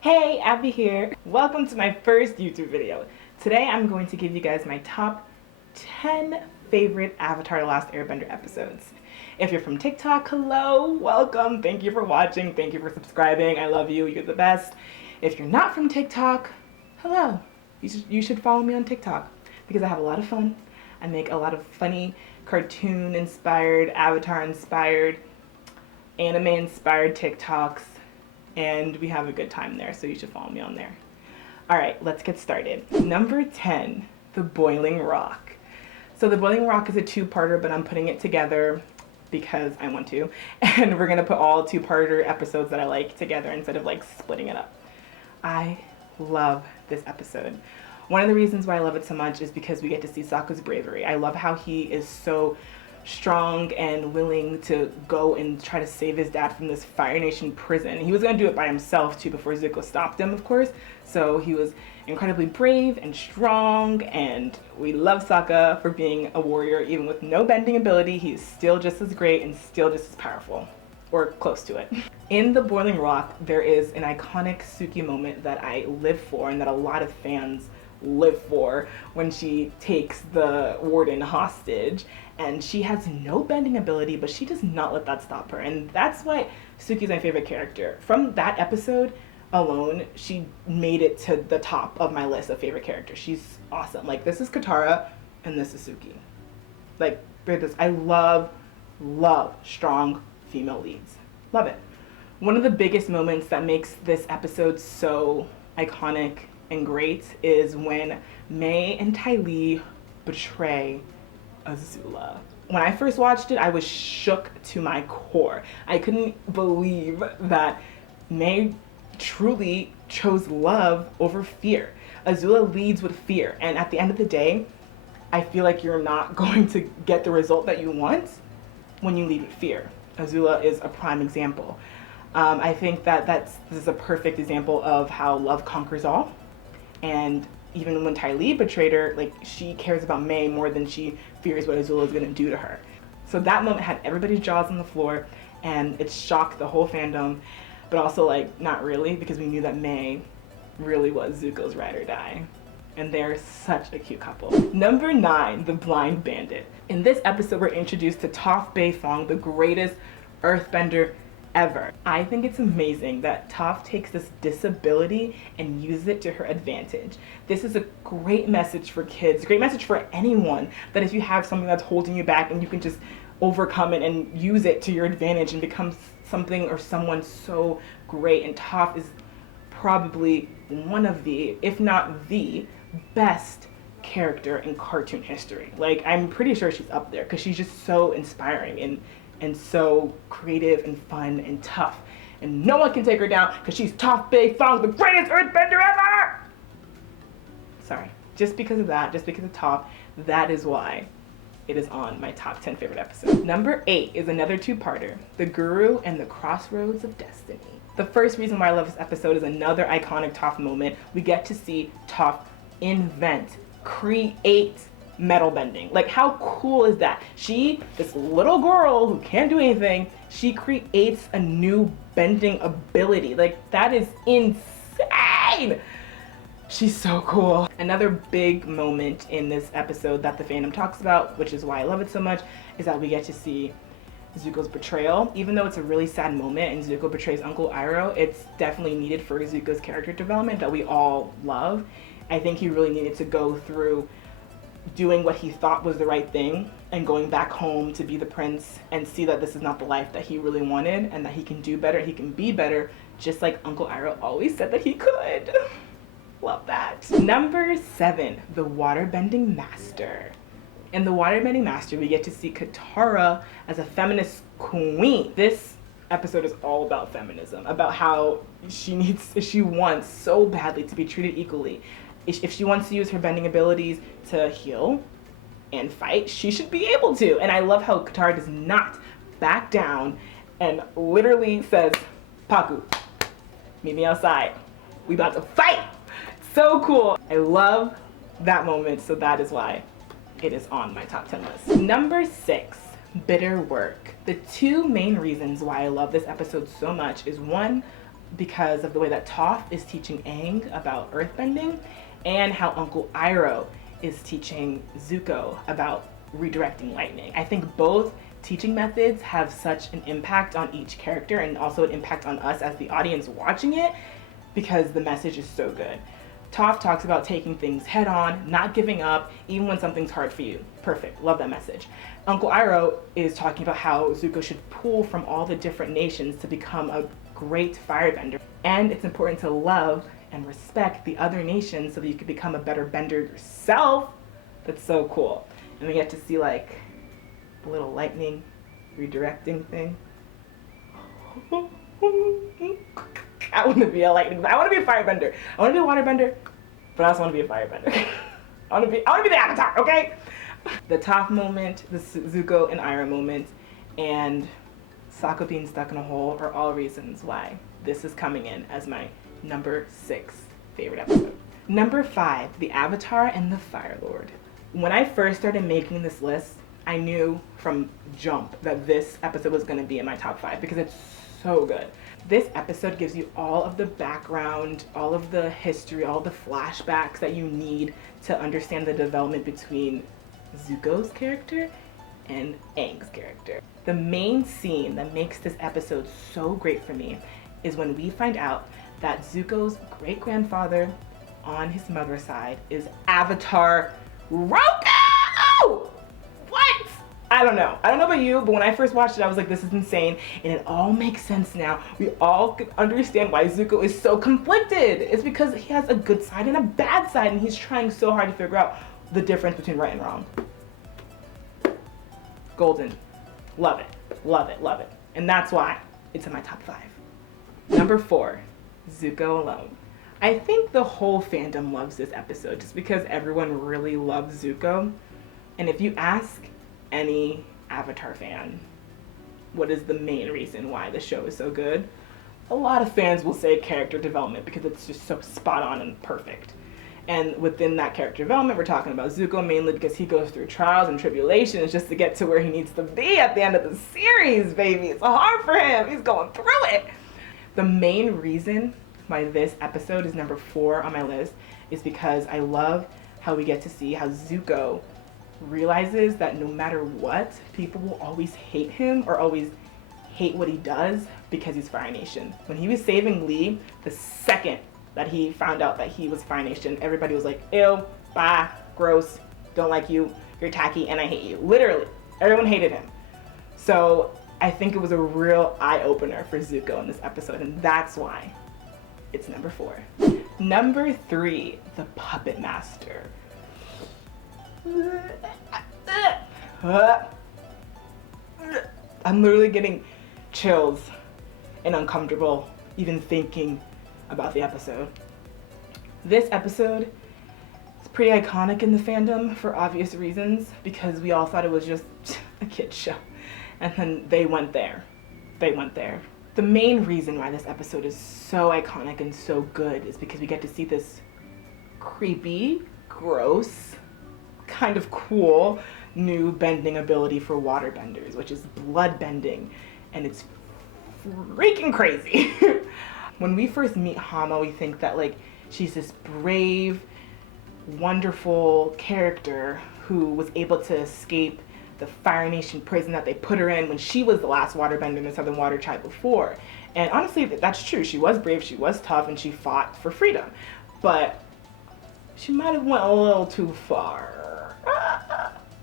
Hey, Abby here. Welcome to my first YouTube video. Today I'm going to give you guys my top 10 favorite Avatar: The Last Airbender episodes. If you're from TikTok, hello, welcome. Thank you for watching. Thank you for subscribing. I love you. You're the best. If you're not from TikTok, hello. You should follow me on TikTok because I have a lot of fun. I make a lot of funny, cartoon-inspired, Avatar-inspired, anime-inspired TikToks, and we have a good time there, so you should follow me on there. Alright, let's get started. Number 10, The Boiling Rock. So The Boiling Rock is a two-parter, but I'm putting it together because I want to, and we're gonna put all two-parter episodes that I like together instead of like splitting it up. I love this episode. One of the reasons why I love it so much is because we get to see Sokka's bravery. I love how he is so strong and willing to go and try to save his dad from this Fire Nation prison. He was going to do it by himself too before Zuko stopped him, of course. So he was incredibly brave and strong, and we love Sokka for being a warrior. Even with no bending ability, he's still just as great and still just as powerful, or close to it. In The Boiling Rock, there is an iconic Suki moment that I live for and that a lot of fans live for, when she takes the warden hostage, and she has no bending ability, but she does not let that stop her, and that's why Suki's my favorite character. From that episode alone, she made it to the top of my list of favorite characters. She's awesome. Like, this is Katara and this is Suki. Like, I love strong female leads. Love it. One of the biggest moments that makes this episode so iconic and great is when Mai and Ty Lee betray Azula. When I first watched it, I was shook to my core. I couldn't believe that Mai truly chose love over fear. Azula leads with fear, and at the end of the day, I feel like you're not going to get the result that you want when you lead with fear. Azula is a prime example. I think that this is a perfect example of how love conquers all. And even when Ty Lee betrayed her, like, she cares about Mai more than she fears what Azula is going to do to her. So that moment had everybody's jaws on the floor, and it shocked the whole fandom, but also, like, not really, because we knew that Mai really was Zuko's ride or die. And they're such a cute couple. Number 9, The Blind Bandit. In this episode, we're introduced to Toph Beifong, the greatest earthbender ever. I think it's amazing that Toph takes this disability and uses it to her advantage. This is a great message for kids, a great message for anyone, that if you have something that's holding you back and you can just overcome it and use it to your advantage and become something or someone so great. And Toph is probably one of the, if not the, best character in cartoon history. Like, I'm pretty sure she's up there because she's just so inspiring and so creative and fun and tough. And no one can take her down because she's Toph Beifong, the greatest earthbender ever! Sorry. Just because of that, just because of Toph, that is why it is on my top 10 favorite episodes. Number 8 is another two-parter, The Guru and the Crossroads of Destiny. The first reason why I love this episode is another iconic Toph moment. We get to see Toph invent, create metal bending. Like, how cool is that? She, this little girl who can't do anything, she creates a new bending ability. Like, that is insane! She's so cool. Another big moment in this episode that the fandom talks about, which is why I love it so much, is that we get to see Zuko's betrayal. Even though it's a really sad moment and Zuko betrays Uncle Iroh, it's definitely needed for Zuko's character development that we all love. I think he really needed to go through doing what he thought was the right thing and going back home to be the prince and see that this is not the life that he really wanted and that he can do better, he can be better, just like Uncle Iroh always said that he could. Love that. Number 7, The Waterbending Master. In The Waterbending Master, we get to see Katara as a feminist queen. This episode is all about feminism, about how she wants so badly to be treated equally. If she wants to use her bending abilities to heal and fight, she should be able to. And I love how Katara does not back down and literally says, Paku, meet me outside. We about to fight. So cool. I love that moment, so that is why it is on my top 10 list. Number 6, Bitter Work. The two main reasons why I love this episode so much is, one, because of the way that Toph is teaching Aang about earthbending, and how Uncle Iroh is teaching Zuko about redirecting lightning. I think both teaching methods have such an impact on each character and also an impact on us as the audience watching it, because the message is so good. Toph talks about taking things head on, not giving up, even when something's hard for you. Perfect, love that message. Uncle Iroh is talking about how Zuko should pull from all the different nations to become a great firebender. And it's important to love and respect the other nations so that you can become a better bender yourself. That's so cool. And we get to see like the little lightning redirecting thing. I want to be a lightning. I want to be a firebender. I want to be a waterbender, but I also want to be a firebender. I want to be the Avatar, okay? The Toph moment, the Zuko and Iroh moment, and Sokka being stuck in a hole are all reasons why this is coming in as my number 6 favorite episode. Number 5, the Avatar and the Fire Lord. When I first started making this list, I knew from jump that this episode was going to be in my top 5 because it's so good. This episode gives you all of the background, all of the history, all the flashbacks that you need to understand the development between Zuko's character and Aang's character. The main scene that makes this episode so great for me is when we find out that Zuko's great-grandfather on his mother's side is Avatar Roku! What? I don't know about you, but when I first watched it, I was like, this is insane, and it all makes sense now. We all can understand why Zuko is so conflicted. It's because he has a good side and a bad side, and he's trying so hard to figure out the difference between right and wrong. Golden. Love it. Love it. Love it. And that's why it's in my top 5. Number 4, Zuko Alone. I think the whole fandom loves this episode just because everyone really loves Zuko. And if you ask any Avatar fan what is the main reason why the show is so good, a lot of fans will say character development because it's just so spot on and perfect. And within that character development, we're talking about Zuko mainly because he goes through trials and tribulations just to get to where he needs to be at the end of the series, baby. It's hard for him. He's going through it. The main reason why this episode is number 4 on my list is because I love how we get to see how Zuko realizes that no matter what, people will always hate him or always hate what he does because he's Fire Nation. When he was saving Lee, the second that he found out that he was Fire Nation, everybody was like, ew, bah, gross, don't like you, you're tacky, and I hate you. Literally, everyone hated him. So I think it was a real eye-opener for Zuko in this episode, and that's why it's number 4. Number 3, the Puppet Master. I'm literally getting chills and uncomfortable even thinking about the episode. This episode is pretty iconic in the fandom for obvious reasons because we all thought it was just a kid's show. And then they went there. The main reason why this episode is so iconic and so good is because we get to see this creepy, gross, kind of cool new bending ability for waterbenders, which is blood bending, and it's freaking crazy. When we first meet Hama, we think that like she's this brave, wonderful character who was able to escape the Fire Nation prison that they put her in when she was the last waterbender in the Southern Water Tribe before. And honestly, that's true. She was brave, she was tough, and she fought for freedom. But she might have went a little too far.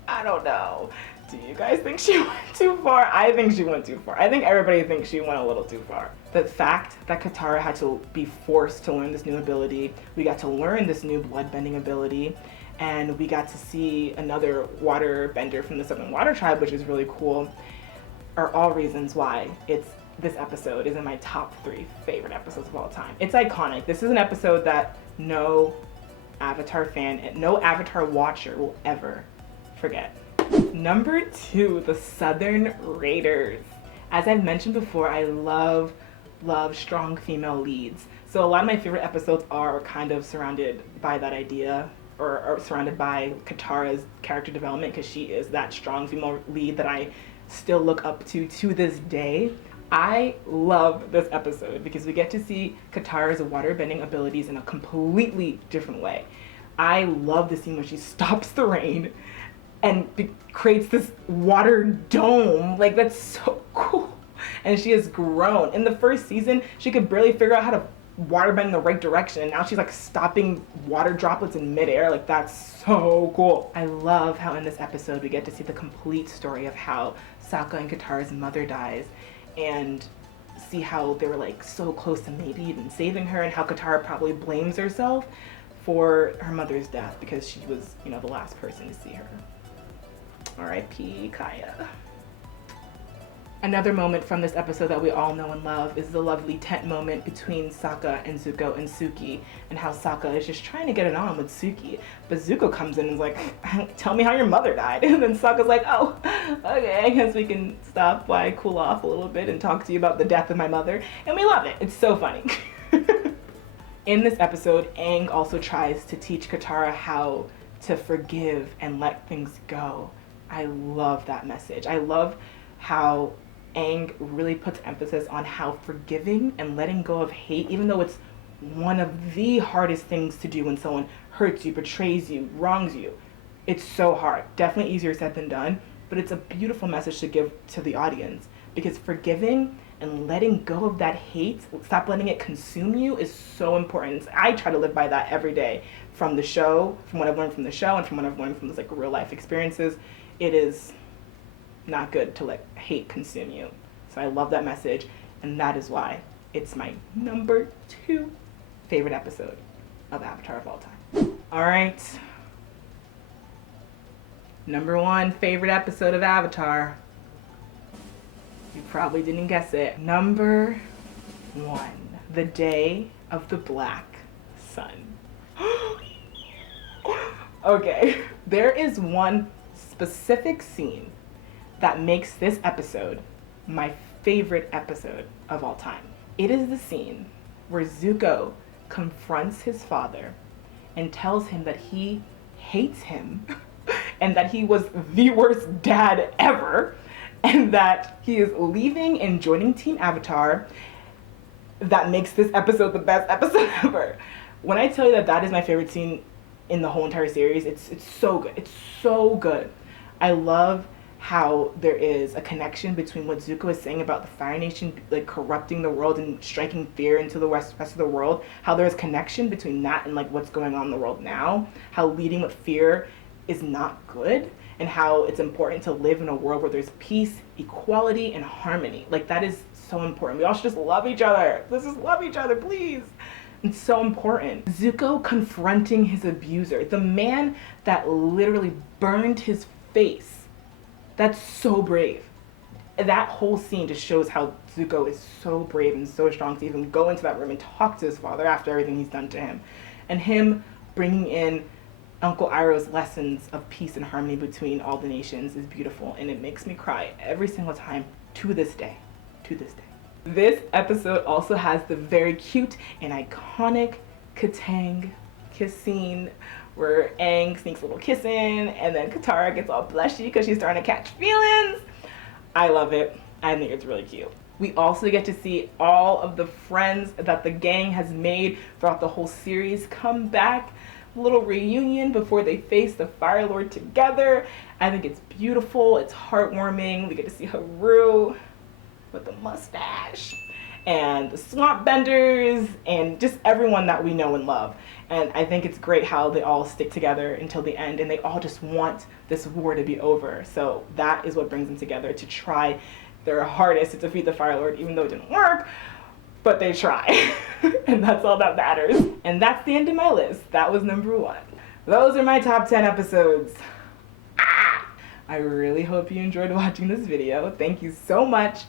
I don't know. Do you guys think she went too far? I think she went too far. I think everybody thinks she went a little too far. The fact that Katara had to be forced to learn this new ability, we got to learn this new bloodbending ability, and we got to see another waterbender from the Southern Water Tribe, which is really cool, are all reasons why this episode is in my top 3 favorite episodes of all time. It's iconic. This is an episode that no Avatar fan, no Avatar watcher will ever forget. Number 2, the Southern Raiders. As I've mentioned before, I love strong female leads. So a lot of my favorite episodes are kind of surrounded by that idea, or surrounded by Katara's character development, because she is that strong female lead that I still look up to this day. I love this episode because we get to see Katara's waterbending abilities in a completely different way. I love the scene when she stops the rain and creates this water dome. Like, that's so cool. And she has grown. In the first season, she could barely figure out how to waterbend in the right direction, and now she's like stopping water droplets in midair. Like, that's so cool. I love how in this episode we get to see the complete story of how Sokka and Katara's mother dies, and see how they were like so close to maybe even saving her, and how Katara probably blames herself for her mother's death because she was, you know, the last person to see her. R.I.P. Kaya. Another moment from this episode that we all know and love is the lovely tent moment between Sokka and Zuko and Suki, and how Sokka is just trying to get it on with Suki, but Zuko comes in and is like, tell me how your mother died. And then Sokka's like, oh, okay, I guess we can stop while I cool off a little bit and talk to you about the death of my mother. And we love it. It's so funny. In this episode, Aang also tries to teach Katara how to forgive and let things go. I love that message. I love how Aang really puts emphasis on how forgiving and letting go of hate, even though it's one of the hardest things to do when someone hurts you, betrays you, wrongs you. It's so hard. Definitely easier said than done, but it's a beautiful message to give to the audience, because forgiving and letting go of that hate, stop letting it consume you, is so important. I try to live by that every day, from the show, from what I've learned from the show, and from what I've learned from this like real life experiences. It is not good to let hate consume you. So I love that message, and that is why it's my number 2 favorite episode of Avatar of all time. All right. Number 1 favorite episode of Avatar. You probably didn't guess it. Number 1, The Day of the Black Sun. Okay, there is one specific scene that makes this episode my favorite episode of all time. It is the scene where Zuko confronts his father and tells him that he hates him and that he was the worst dad ever, and that he is leaving and joining Team Avatar. That makes this episode the best episode ever. When I tell you that that is my favorite scene in the whole entire series, it's so good. It's so good. I love how there is a connection between what Zuko is saying about the Fire Nation like corrupting the world and striking fear into the rest of the world, how there is connection between that and like what's going on in the world now, how leading with fear is not good, and how it's important to live in a world where there's peace, equality, and harmony. Like, that is so important. We all should just love each other. Let's just love each other, please. It's so important. Zuko confronting his abuser, the man that literally burned his face. That's so brave. That whole scene just shows how Zuko is so brave and so strong to even go into that room and talk to his father after everything he's done to him. And him bringing in Uncle Iroh's lessons of peace and harmony between all the nations is beautiful, and it makes me cry every single time to this day. To this day. This episode also has the very cute and iconic Katang kiss scene where Aang sneaks a little kiss in, and then Katara gets all blushy because she's starting to catch feelings. I love it. I think it's really cute. We also get to see all of the friends that the gang has made throughout the whole series come back. A little reunion before they face the Fire Lord together. I think it's beautiful. It's heartwarming. We get to see Haru with the mustache, and the Swamp Benders, and just everyone that we know and love. And I think it's great how they all stick together until the end, and they all just want this war to be over. So that is what brings them together, to try their hardest to defeat the Fire Lord, even though it didn't work, but they try. And that's all that matters. And that's the end of my list. That was number 1. Those are my top 10 episodes. I really hope you enjoyed watching this video. Thank you so much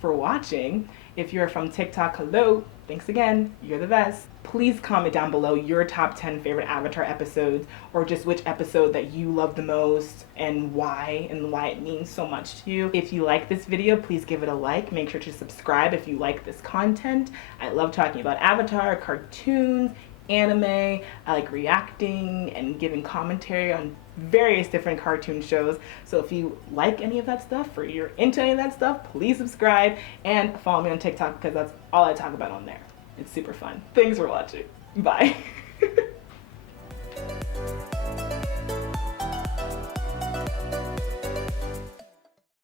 for watching. If you're from TikTok, hello, thanks again, you're the best. Please comment down below your top 10 favorite Avatar episodes, or just which episode that you love the most and why it means so much to you. If you like this video, please give it a like. Make sure to subscribe if you like this content. I love talking about Avatar, cartoons, anime. I like reacting and giving commentary on various different cartoon shows. So if you like any of that stuff or you're into any of that stuff, please subscribe and follow me on TikTok because that's all I talk about on there. It's super fun. Thanks for watching. Bye.